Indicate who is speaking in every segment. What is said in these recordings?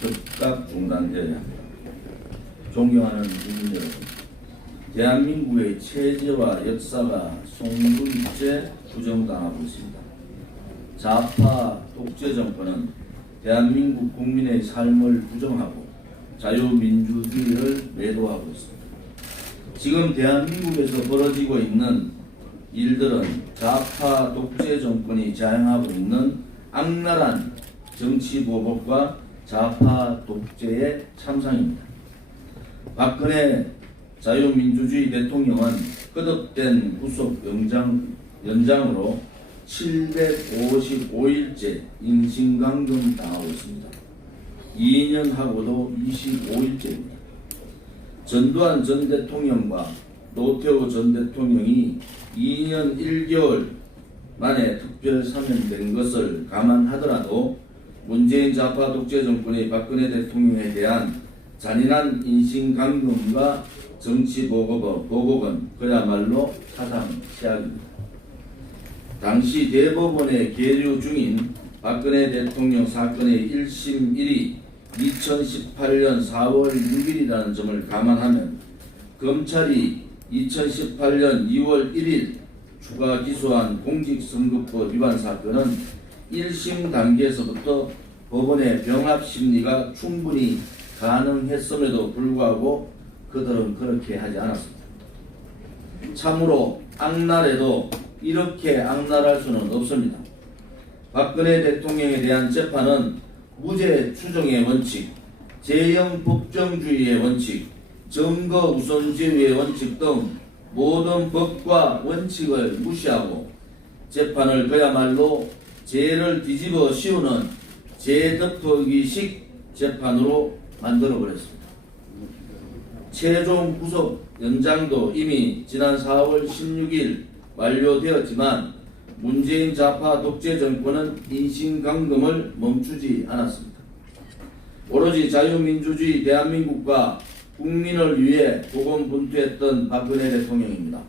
Speaker 1: 즉각 중단되어야 합니다. 존경하는 국민 여러분, 대한민국의 체제와 역사가 송두리째 부정당하고 있습니다. 좌파 독재 정권은 대한민국 국민의 삶을 부정하고 자유민주주의를 매도하고 있습니다. 지금 대한민국에서 벌어지고 있는 일들은 좌파 독재 정권이 자행하고 있는 악랄한 정치 보복과 좌파 독재의 참상입니다. 박근혜 자유민주주의 대통령은 끄덕된 구속 영장, 연장으로 755일째 인신강금 당하고 있습니다. 2년 하고도 25일째입니다. 전두환 전 대통령과 노태우 전 대통령이 2년 1개월 만에 특별 사면된 것을 감안하더라도 문재인 좌파 독재 정권의 박근혜 대통령에 대한 잔인한 인신강금과 정치 보복, 보복은 그야말로 사상치약입니다. 당시 대법원에 계류 중인 박근혜 대통령 사건의 1심 1위 2018년 4월 6일이라는 점을 감안하면 검찰이 2018년 2월 1일 추가 기소한 공직선거법 위반 사건은 1심 단계에서부터 법원의 병합 심리가 충분히 가능했음에도 불구하고 그들은 그렇게 하지 않았습니다. 참으로 악랄해도 이렇게 악랄할 수는 없습니다. 박근혜 대통령에 대한 재판은 무죄 추정의 원칙, 재형 법정주의의 원칙, 증거 우선주의의 원칙 등 모든 법과 원칙을 무시하고 재판을 그야말로 죄를 뒤집어 씌우는 재덮어기식 재판으로 만들어버렸습니다. 최종 구속 연장도 이미 지난 4월 16일 완료되었지만 문재인 좌파 독재 정권은 인신강금을 멈추지 않았습니다. 오로지 자유민주주의 대한민국과 국민을 위해 고군분투했던 박근혜 대통령입니다.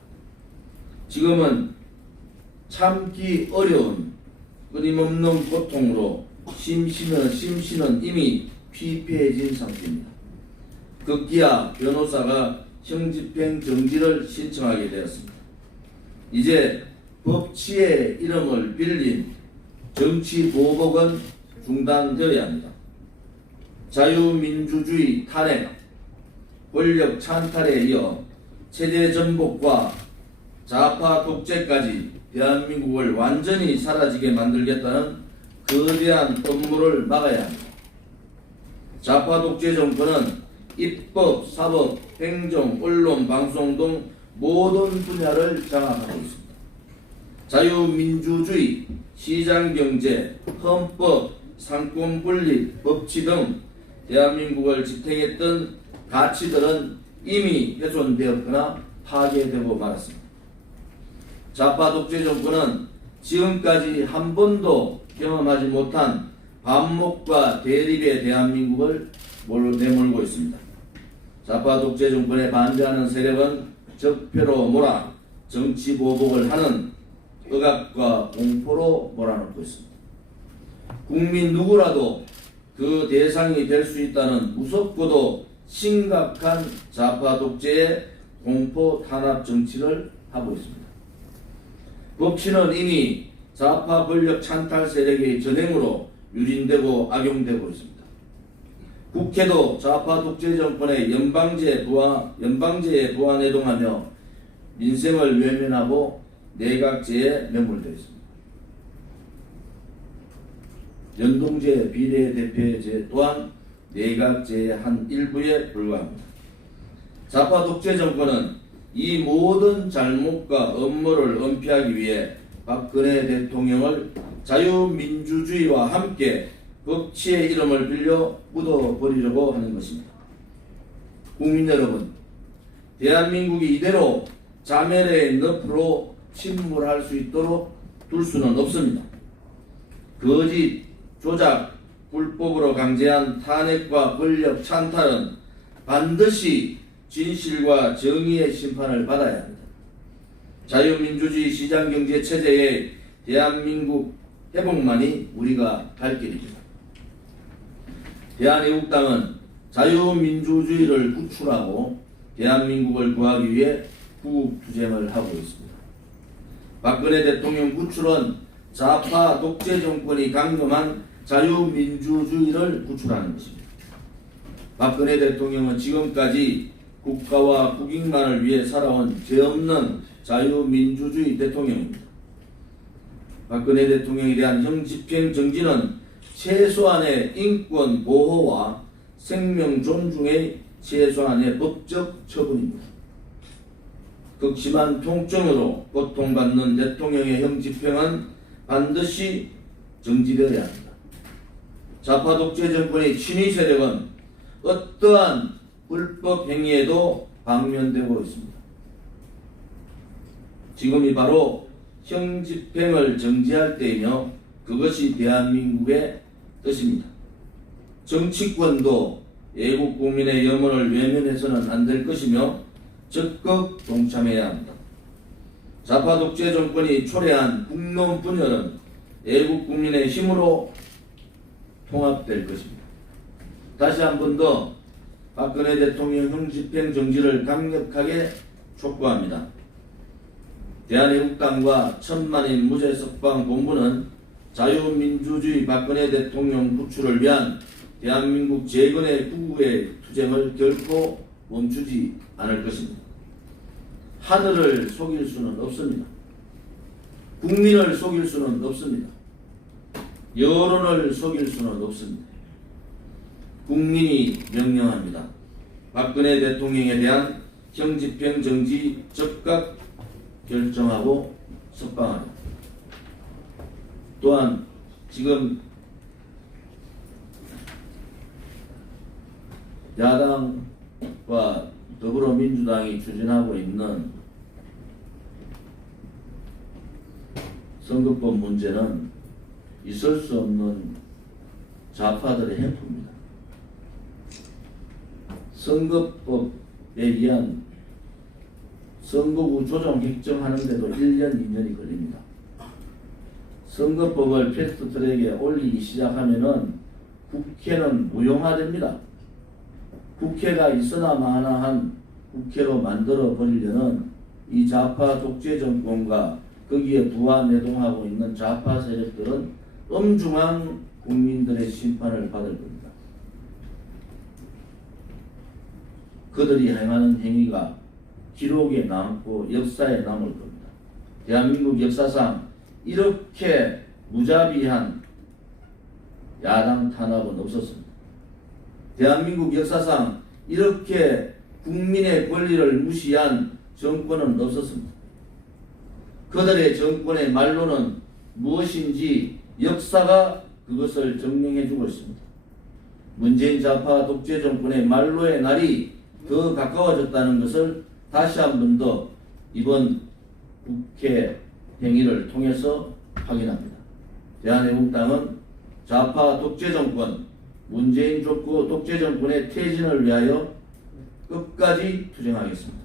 Speaker 1: 지금은 참기 어려운 끊임없는 고통으로 심신은 심신은 이미 피폐해진 상태입니다. 급기야 변호사가 형집행 정지를 신청하게 되었습니다. 이제 법치의 이름을 빌린 정치 보복은 중단되어야 합니다. 자유민주주의 탄핵, 권력 찬탈에 이어 체제 전복과 좌파 독재까지 대한민국을 완전히 사라지게 만들겠다는 거대한 업무를 막아야 합니다. 좌파 독재 정권은 입법, 사법, 행정, 언론, 방송 등 모든 분야를 장악하고 있습니다. 자유민주주의, 시장경제, 헌법, 상권분립, 법치 등 대한민국을 지탱했던 가치들은 이미 훼손되었거나 파괴되고 말았습니다. 좌파 독재 정권은 지금까지 한 번도 경험하지 못한 반목과 대립의 대한민국을 몰- 내몰고 있습니다. 좌파 독재 정권에 반대하는 세력은 적폐로 몰아 정치 보복을 하는 억압과 공포로 몰아넣고 있습니다. 국민 누구라도 그 대상이 될 수 있다는 무섭고도 심각한 좌파 독재의 공포 탄압 정치를 하고 있습니다. 법치는 이미 좌파 권력 찬탈 세력의 전행으로 유린되고 악용되고 있습니다. 국회도 좌파 독재 정권의 연방제 부하, 연방제에 부안해동하며 민생을 외면하고 내각제에 매몰되어 있습니다. 연동제 비례대표제 또한 내각제의 한 일부에 불과합니다. 좌파 독재 정권은 이 모든 잘못과 업무를 은폐하기 위해 박근혜 대통령을 자유민주주의와 함께 법치의 이름을 빌려 묻어버리려고 하는 것입니다. 국민 여러분, 대한민국이 이대로 자멸의 늪으로 침몰할 수 있도록 둘 수는 없습니다. 거짓, 조작, 불법으로 강제한 탄핵과 권력 찬탈은 반드시 진실과 정의의 심판을 받아야 합니다. 자유민주주의 시장경제 체제의 대한민국 회복만이 우리가 갈 길입니다. 대한애국당은 자유민주주의를 구출하고 대한민국을 구하기 위해 구국투쟁을 하고 있습니다. 박근혜 대통령 구출은 좌파 독재 정권이 강금한 자유민주주의를 구출하는 것입니다. 박근혜 대통령은 지금까지 국가와 국익만을 위해 살아온 죄 없는 자유민주주의 대통령입니다. 박근혜 대통령에 대한 형집행 정지는 최소한의 인권 보호와 생명 존중의 최소한의 법적 처분입니다. 극심한 통증으로 고통받는 대통령의 형집행은 반드시 정지되어야 합니다. 좌파 독재 정권의 친위 세력은 어떠한 불법 행위에도 방면되고 있습니다. 지금이 바로 형 집행을 정지할 때이며 그것이 대한민국의 뜻입니다. 정치권도 애국 국민의 염원을 외면해서는 안 될 것이며 적극 동참해야 합니다. 좌파 독재 정권이 초래한 국론 분열은 애국 국민의 힘으로 통합될 것입니다. 다시 한 번 더 박근혜 대통령 형집행 정지를 강력하게 촉구합니다. 대한애국당과 천만인 무죄석방 본부는 자유민주주의 박근혜 대통령 구출을 위한 대한민국 재건의 구국의 투쟁을 결코 멈추지 않을 것입니다. 하늘을 속일 수는 없습니다. 국민을 속일 수는 없습니다. 여론을 속일 수는 없습니다. 국민이 명령합니다. 박근혜 대통령에 대한 형집행 정지 즉각 결정하고 석방하라. 또한 지금 야당과 더불어민주당이 추진하고 있는 선거법 문제는 있을 수 없는 좌파들의 행포입니다. 선거법에 의한 선거구 조정 결정하는데도 1년, 2년이 걸립니다. 선거법을 패스트트랙에 올리기 시작하면은 국회는 무용화됩니다. 국회가 있으나 마나한 국회로 만들어 버리려는 이 좌파 독재 정권과 거기에 부하 내동하고 있는 좌파 세력들은 엄중한 국민들의 심판을 받을 겁니다. 그들이 행하는 행위가 기록에 남고 역사에 남을 겁니다. 대한민국 역사상 이렇게 무자비한 야당 탄압은 없었습니다. 대한민국 역사상 이렇게 국민의 권리를 무시한 정권은 없었습니다. 그들의 정권의 말로는 무엇인지 역사가 그것을 증명해 주고 있습니다. 문재인 좌파 독재 정권의 말로의 날이 더 가까워졌다는 것을 다시 한 번 더 이번 국회 행위를 통해서 확인합니다. 대한애국당은 좌파 독재 정권, 문재인 족구 독재 정권의 퇴진을 위하여 끝까지 투쟁하겠습니다.